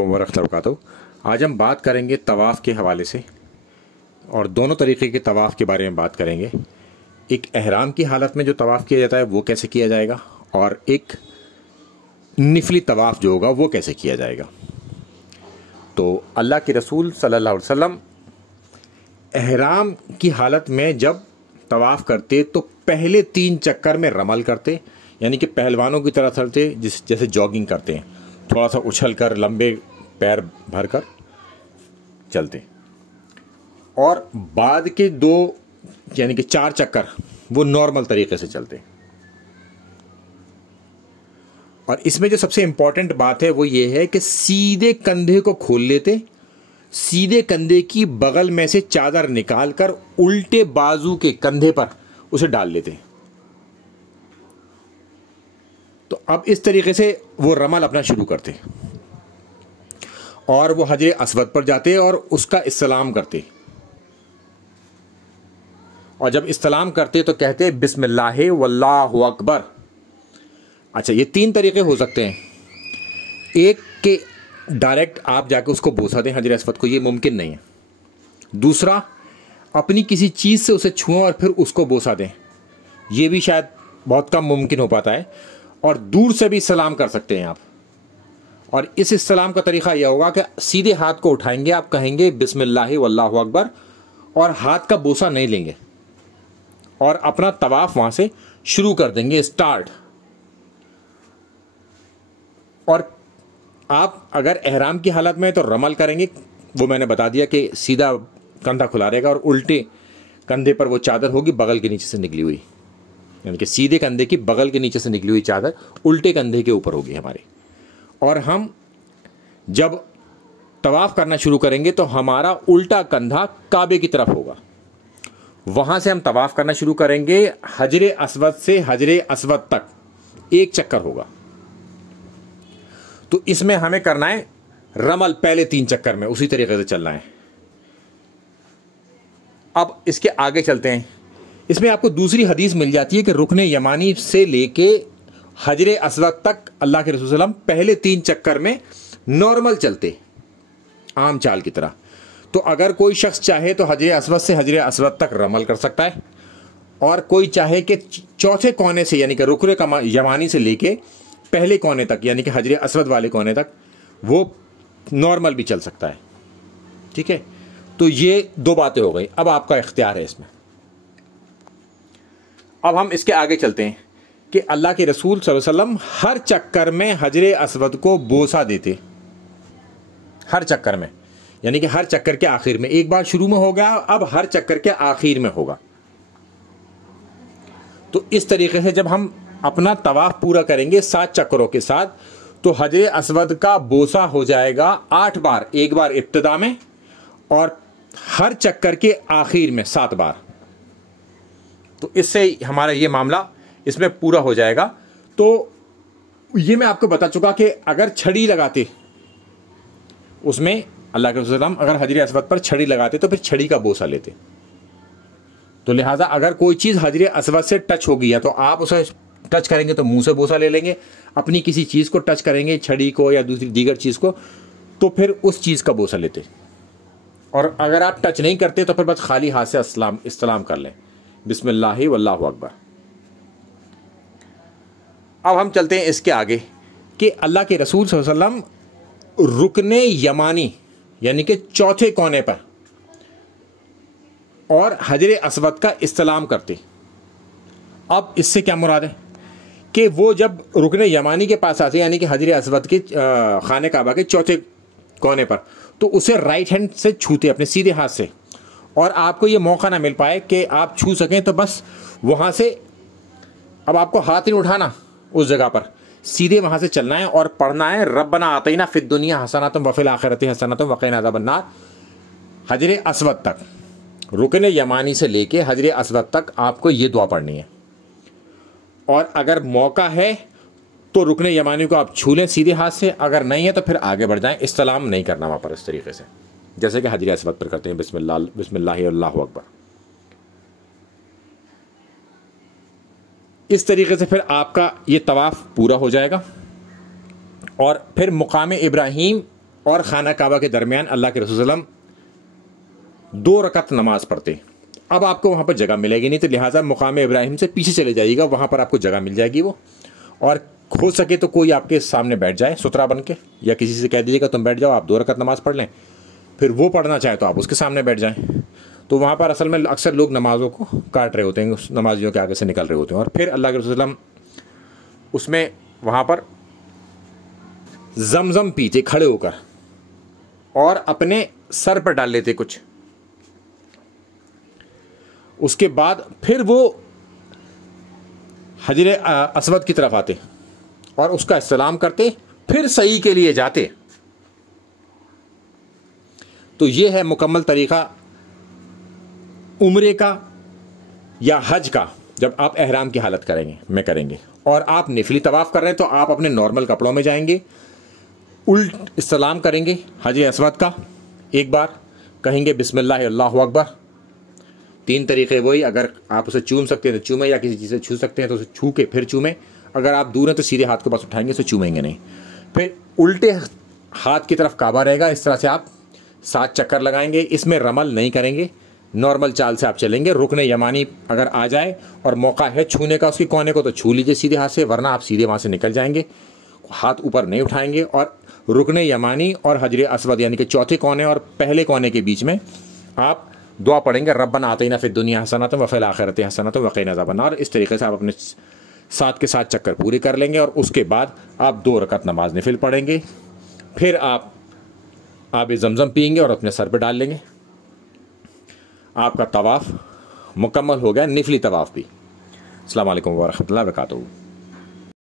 वालेकुम वरहमतुल्लाहि वबरकातुहू। आज हम बात करेंगे तवाफ़ के हवाले से और दोनों तरीक़े के तवाफ़ के बारे में बात करेंगे। एक एहराम की हालत में जो तवाफ़ किया जाता है वो कैसे किया जाएगा और एक निफली तवाफ़ जो होगा वो कैसे किया जाएगा। तो अल्लाह के रसूल सल्लल्लाहु अलैहि वसल्लम एहराम की हालत में जब तवाफ़ करते तो पहले 3 चक्कर में रमल करते, यानी कि पहलवानों की तरह चलते, जैसे जॉगिंग करते हैं, थोड़ा सा उछल कर लंबे पैर भर कर चलते, और बाद के 2 यानी कि 4 चक्कर वो नॉर्मल तरीके से चलते। और इसमें जो सबसे इंपॉर्टेंट बात है वो ये है कि सीधे कंधे को खोल लेते, सीधे कंधे की बगल में से चादर निकालकर उल्टे बाजू के कंधे पर उसे डाल लेते। तो अब इस तरीके से वो रमल अपना शुरू करते और वो हजरे अस्वद पर जाते और उसका इस्लाम करते, और जब इस्लाम करते तो कहते बिस्मिल्लाह वल्लाहु अकबर। अच्छा, ये 3 तरीके हो सकते हैं। एक के डायरेक्ट आप जाके उसको बोसा दें हजरे अस्वद को, ये मुमकिन नहीं है। दूसरा, अपनी किसी चीज़ से उसे छुएं और फिर उसको बोसा दें, ये भी शायद बहुत कम मुमकिन हो पाता है। और दूर से भी सलाम कर सकते हैं आप, और इस सलाम का तरीक़ा यह होगा कि सीधे हाथ को उठाएंगे, आप कहेंगे बिस्मिल्लाह वल्लाहु अकबर और हाथ का बोसा नहीं लेंगे और अपना तवाफ़ वहाँ से शुरू कर देंगे, स्टार्ट। और आप अगर एहराम की हालत में तो रमल करेंगे, वो मैंने बता दिया कि सीधा कंधा खुला रहेगा और उल्टे कंधे पर वो चादर होगी बगल के नीचे से निकली हुई, यानी कि सीधे कंधे की बगल के नीचे से निकली हुई चादर उल्टे कंधे के ऊपर होगी हमारे। और हम जब तवाफ़ करना शुरू करेंगे तो हमारा उल्टा कंधा काबे की तरफ होगा, वहाँ से हम तवाफ़ करना शुरू करेंगे। हजरे अस्वद से हजरे अस्वद तक 1 चक्कर होगा। तो इसमें हमें करना है रमल पहले 3 चक्कर में, उसी तरीके से चलना है। अब इसके आगे चलते हैं। इसमें आपको दूसरी हदीस मिल जाती है कि रुकने यमानी से लेके हजरे अस्वद तक अल्लाह के रसूल सल्लल्लाहु अलैहि वसल्लम पहले 3 चक्कर में नॉर्मल चलते, आम चाल की तरह। तो अगर कोई शख्स चाहे तो हजरे अस्वद से हजरे अस्वद तक रमल कर सकता है, और कोई चाहे कि चौथे कोने से यानी कि रुकने यमानी से लेके पहले कोने तक यानी कि हजरे अस्वद वाले कोने तक वो नॉर्मल भी चल सकता है। ठीक है, तो ये 2 बातें हो गई। अब आपका इख्तियार है इसमें। अब हम इसके आगे चलते हैं कि अल्लाह के रसूल सल्लल्लाहु अलैहि वसल्लम हर चक्कर में हजरे अस्वद को बोसा देते, हर चक्कर में, यानी कि हर चक्कर के आखिर में। एक बार शुरू में हो गया, अब हर चक्कर के आखिर में होगा। तो इस तरीके से जब हम अपना तवाफ़ पूरा करेंगे 7 चक्करों के साथ, तो हजरे अस्वद का बोसा हो जाएगा 8 बार, एक बार इब्तिदा में और हर चक्कर के आखिर में 7 बार। तो इससे हमारा ये मामला इसमें पूरा हो जाएगा। तो ये मैं आपको बता चुका कि अगर छड़ी लगाते उसमें, अल्लाह के रसूल अगर हजरे अस्वद पर छड़ी लगाते तो फिर छड़ी का बोसा लेते। तो लिहाजा अगर कोई चीज़ हजरे अस्वद से टच होगी, या तो आप उसे टच करेंगे तो मुंह से बोसा ले लेंगे, अपनी किसी चीज़ को टच करेंगे, छड़ी को या दूसरी दीगर चीज़ को, तो फिर उस चीज़ का बोसा लेते। और अगर आप टच नहीं करते तो फिर बस खाली हाथ से इस्लाम कर लें, बिस्मिल्लाह वल्लाहु अकबर। अब हम चलते हैं इसके आगे कि अल्लाह के रसूल सल्लल्लाहु अलैहि वसल्लम रुकने यमानी यानी कि चौथे कोने पर और हजरे अस्वद का इस्लाम करते। अब इससे क्या मुराद है कि वो जब रुकने यमानी के पास आते, यानी कि हजरे अस्वद के खाने काबा के चौथे कोने पर, तो उसे राइट हैंड से छूते अपने सीधे हाथ से, और आपको ये मौका ना मिल पाए कि आप छू सकें, तो बस वहाँ से अब आपको हाथ नहीं उठाना, उस जगह पर सीधे वहाँ से चलना है और पढ़ना है रब्बना आतिना फिद दुनिया हसनतम व फिल आखिरति हसनतम व क़िना अज़ाबन्नार, हजरे अस्वद तक, रुकने यमानी से लेके हजरे अस्वद तक आपको ये दुआ पढ़नी है। और अगर मौका है तो रुकने यमानी को आप छू लें सीधे हाथ से, अगर नहीं है तो फिर आगे बढ़ जाएं, इस्लाम नहीं करना वहाँ पर इस तरीके से, जैसे कि हजरे अस्वद पर करते हैं बिस्मिल्लाह अल्लाहु अकबर। इस तरीके से फिर आपका ये तवाफ़ पूरा हो जाएगा और फिर मुकाम इब्राहीम और खाना काबा के दरमियान अल्लाह के रसूल सल्लल्लाहु अलैहि वसल्लम 2 रकात नमाज पढ़ते। अब आपको वहाँ पर जगह मिलेगी नहीं, तो लिहाजा मुकाम इब्राहिम से पीछे चले जाइएगा, वहाँ पर आपको जगह मिल जाएगी वो। और हो सके तो कोई आपके सामने बैठ जाए सुतरा बन के, या किसी से कह दीजिएगा तुम बैठ जाओ, आप 2 रकात नमाज पढ़ लें, फिर वो पढ़ना चाहे तो आप उसके सामने बैठ जाएं। तो वहाँ पर असल में अक्सर लोग नमाज़ों को काट रहे होते हैं, उस नमाजियों के आगे से निकल रहे होते हैं। और फिर अल्लाह के रसूल सल्लल्लाहु अलैहि वसल्लम उसमें वहाँ पर जमजम पीते खड़े होकर और अपने सर पर डाल लेते कुछ। उसके बाद फिर वो हजरे अस्वद की तरफ आते और उसका इस्लाम करते, फिर सही के लिए जाते। तो ये है मुकम्मल तरीक़ा उम्रे का या हज का, जब आप एहराम की हालत करेंगे और आप निफली तवाफ़ कर रहे हैं तो आप अपने नॉर्मल कपड़ों में जाएंगे, उल्ट इस्लाम करेंगे हज अस्वद का, एक बार कहेंगे बिस्मिल्लाह अल्लाहु अकबर। 3 तरीक़े वही, अगर आप उसे चूम सकते हैं तो चूमें, या किसी चीज़ से छू सकते हैं तो उसे छू के फिर चूमें, अगर आप दूर हैं तो सीधे हाथ के पास उठाएंगे, उसे चूमेंगे नहीं। फिर उल्टे हाथ की तरफ काबा रहेगा, इस तरह से आप 7 चक्कर लगाएंगे। इसमें रमल नहीं करेंगे, नॉर्मल चाल से आप चलेंगे। रुकने यमानी अगर आ जाए और मौका है छूने का उसके कोने को तो छू लीजिए सीधे हाथ से, वरना आप सीधे वहाँ से निकल जाएंगे, हाथ ऊपर नहीं उठाएंगे। और रुकने यमानी और हजरे अस्वद यानी कि चौथे कोने और पहले कोने के बीच में आप दुआ पढ़ेंगे, रब्बना आतिना फिद दुनिया हसनतन व फिल आखिरति हसनतन व क़िना अज़ाबन्नार। इस तरीके से आप अपने 7 के 7 चक्कर पूरे कर लेंगे और उसके बाद आप 2 रकात नमाज नफिल पढ़ेंगे। फिर आप आब ज़मज़म पिएंगे और अपने सर पर डाल लेंगे। आपका तवाफ़ मुकम्मल हो गया, निफली तवाफ़ भी। अस्सलामु अलैकुम व रहमतुल्लाहि व बरकातहू।